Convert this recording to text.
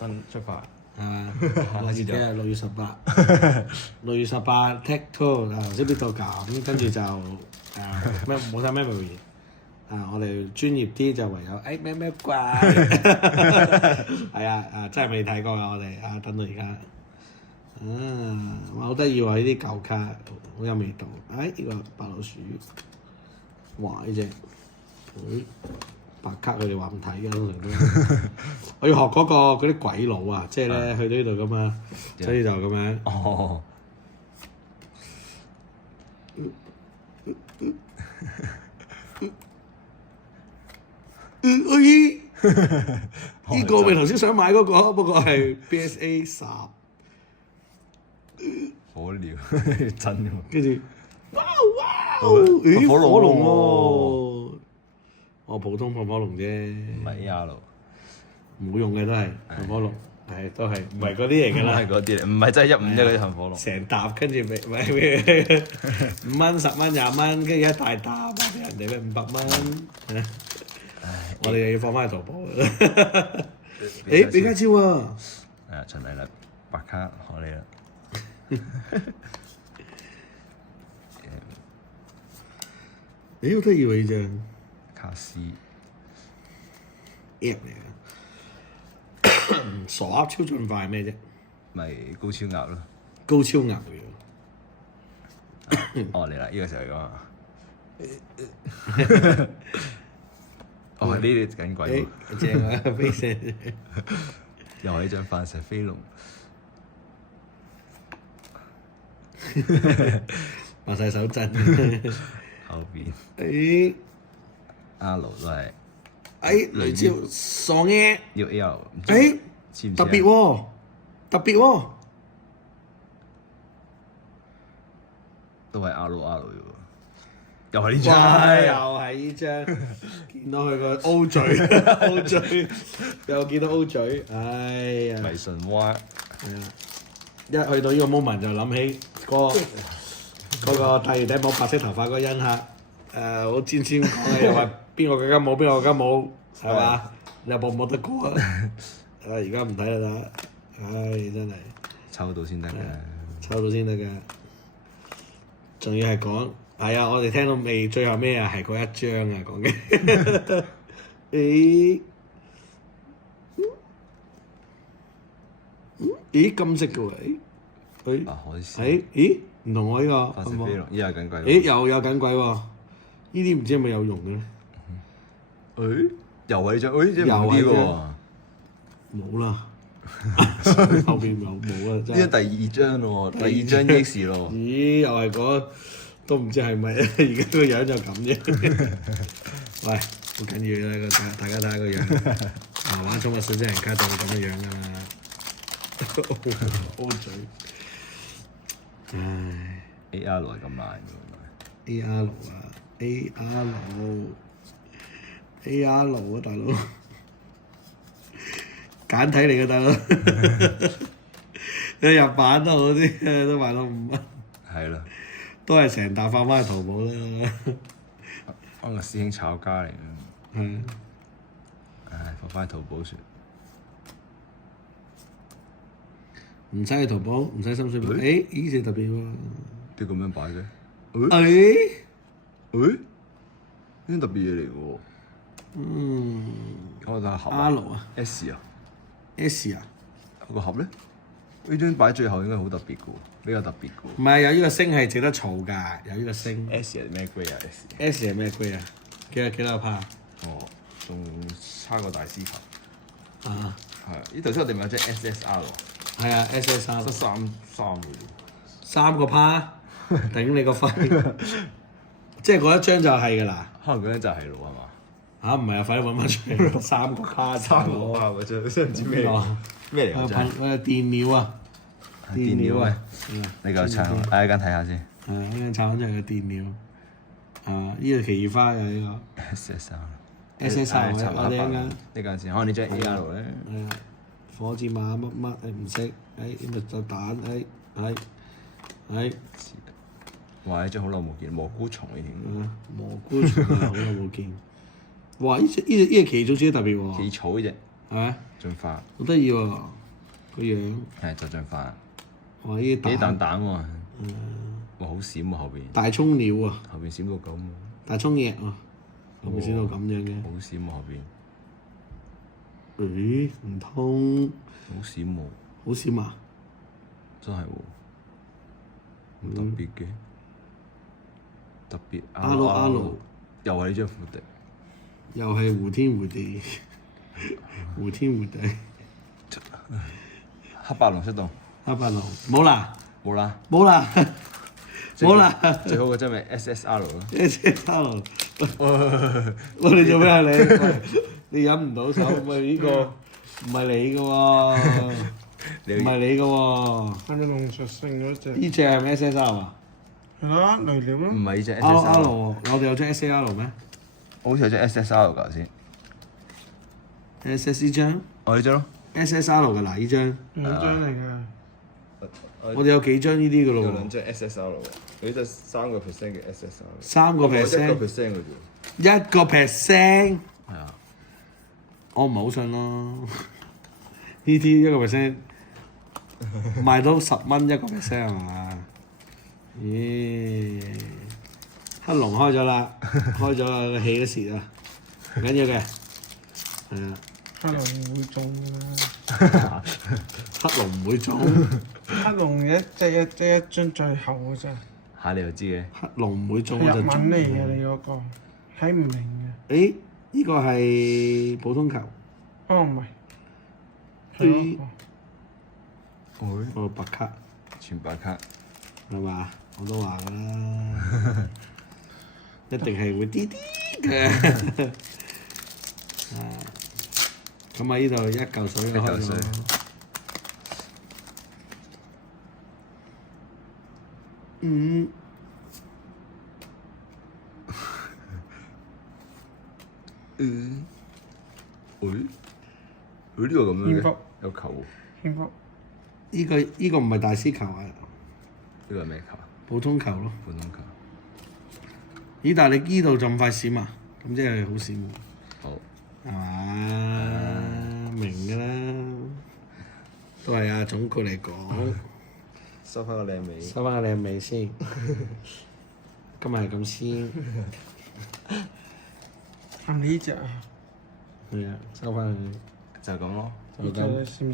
新出發，係嘛？我自己係6月18 take two 頭先邊度咁，跟住就咩冇晒 memory 我哋專業啲就唯有咩怪係真係未睇過我哋等到而家好得意喎！呢啲舊卡好有味道。呢個白老鼠，哇！呢隻白卡佢哋話唔睇嘅，通常都我要學嗰啲鬼佬即係咧去到呢度咁所以就咁樣。哦。呢個咪頭先想買嗰個，不過係 BSA 10。火療真喎。跟住，哇！咦，火龍喎！我普通噴火龍啫。唔係 AR。冇用嘅都係噴火龍，都係唔係嗰啲嚟㗎啦。唔係嗰啲嚟，唔係真係151嗰啲噴火龍。成沓跟住咪5蚊、10蚊、20蚊，跟住一大沓俾人哋咩500蚊。我哋又要放翻去淘寶。比卡超啊！陳麗麗白卡學你啦。好得意喎呢張卡斯 app 嚟㗎。傻鴨超進化係咩啫？咪高超鴨咯。高超鴨嚟哦嚟啦！呢個時候嚟講呢啲緊鬼喎。正啊！飛射又係呢張範石飛龍。話晒手震。後邊。R 都係。雷超傻嘅。要 L。特別喎，都係 R 嘅喎。又係呢張。又係呢張。見到佢個 O 嘴，又見到 O 嘴，迷神蛙。一去到呢個 moment 就諗起嗰個戴住頂帽白色頭髮嗰個恩客，好尖尖講嘅，又話邊個更加冇，係嘛？你有冇得過啊？而家唔睇啦，真係抽到先得嘅，仲要係講我哋聽到未最後咩係嗰一張講嘅。咦金色嘅喎，海獅。唔同喎呢個。範石飛龍，依家緊鬼。又有緊鬼喎！呢啲唔知係咪有用嘅咧？又係呢張，呢張唔啲喎。冇啦，後邊冇啦，真係。呢張第2張咯喎，第2張 X 咯。咦？又係都唔知係咪？而家個樣就咁啫。喂，好緊要啦！大家睇下個樣。玩寵物小精靈卡就會咁嘅樣㗎啦。O 嘴。AR 係咁爛㗎。AR 大佬。簡體嚟嘅大佬，你日版都好啲，都賣到5蚊。係啦。都係成沓放翻去淘寶啦。安個師兄炒家嚟嘅。放翻去淘寶算。唔使去淘寶，唔使深水埗。呢隻特別喎。啲咁樣擺嘅。呢啲特別嘢嚟嘅喎。我睇下盒。R S 啊。S 個盒咧？呢張擺最後應該好特別嘅喎，比較特別嘅喎。唔係有呢個星係值得儲㗎，有呢個星。S 係咩 grade 啊 ？S 係咩 grade 啊？幾多個趴？仲差過大師球。係。呢頭先我哋咪有張 SSR 喎。係啊 ，SSR。得3嘅啫。3個趴，頂你個肺！即係嗰一張就係㗎啦。可能嗰張就係咯，係嘛？唔係快啲揾翻出嚟！3個趴，3個趴嗰張，真唔知咩嚟㗎？電料啊！電料啊！你夠長，一間睇下先。一間炒緊出嚟嘅電料。呢個奇異花嘅呢個。SSR。我哋一間。呢間先，可能呢張 AR 咧。火箭馬乜唔識？呢就蛋哇！呢張好耐冇見，蘑菇蟲呢條。蘑菇蟲好耐冇見。哇！呢隻奇草先特別喎。奇草呢隻。係咪？進化好得意喎個樣，係就進化，哇！呢啲幾蛋大蛋喎，哇好閃喎後邊，大葱鳥啊，後邊閃到咁喎，大葱翼啊，後邊先到咁樣嘅。好閃喎後邊，誒唔通好閃喎，好閃啊？真係喎，好特別嘅，特別 R 又係呢張副迪，又係胡天胡地，胡天胡地，黑白龍出動，黑白龍冇啦，冇啦，冇啦，冇啦最好嗰張咪 SSR 咯。 ，SSR，我哋做咩啊你？喂你飲唔到手，喂呢個唔係你嘅喎，唔係你嘅喎，係咪龍屬性嗰隻？呢只係咪 SSR 啊係啦，雷鳥咯。唔係呢隻？R SSR，我哋有張 SSR 咩好似有隻 SSR 㗎先， ？SS 呢張我呢張咯， SSR 嘅嗱呢張，兩張嚟㗎。我哋有幾張呢啲嘅咯喎，有兩張 SSR 喎，呢隻3%嘅 SSR， 3%， 1%嘅啫， 1%，係啊，我唔係好信咯。呢啲1%賣到10蚊1%係嘛？咦，黑龍開咗啦，開咗啦，個氣都蝕啦，唔緊要嘅，係啊，黑龍唔會中㗎啦。黑龍唔會中，黑龍一張最後㗎咋。嚇你又知嘅，黑龍唔會中係日文我就中。嚟嘅你嗰個，睇唔明嘅。誒，呢個係普通球，哦唔係。係咦咯。哦，個白卡全白卡，係嘛？我都話㗎啦，一定係會啲啲嘅。啊，咁喺呢度一嚿水就開一嚿水咗。嗯，呢個咁樣嘅蝙蝠，有球喎，蝙蝠。呢個唔係大師球啊，呢個係咩球啊？普通球咯。普通球。咦？但係你呢度就咁快閃啊？咁即係好閃喎，好，係嘛？明㗎啦，都係啊。總括嚟講，收翻個靚尾。收翻個靚尾先。今日係咁先，係咪呢隻啊？係啊，收翻佢。就係咁咯。就咁。呢隻你試唔試？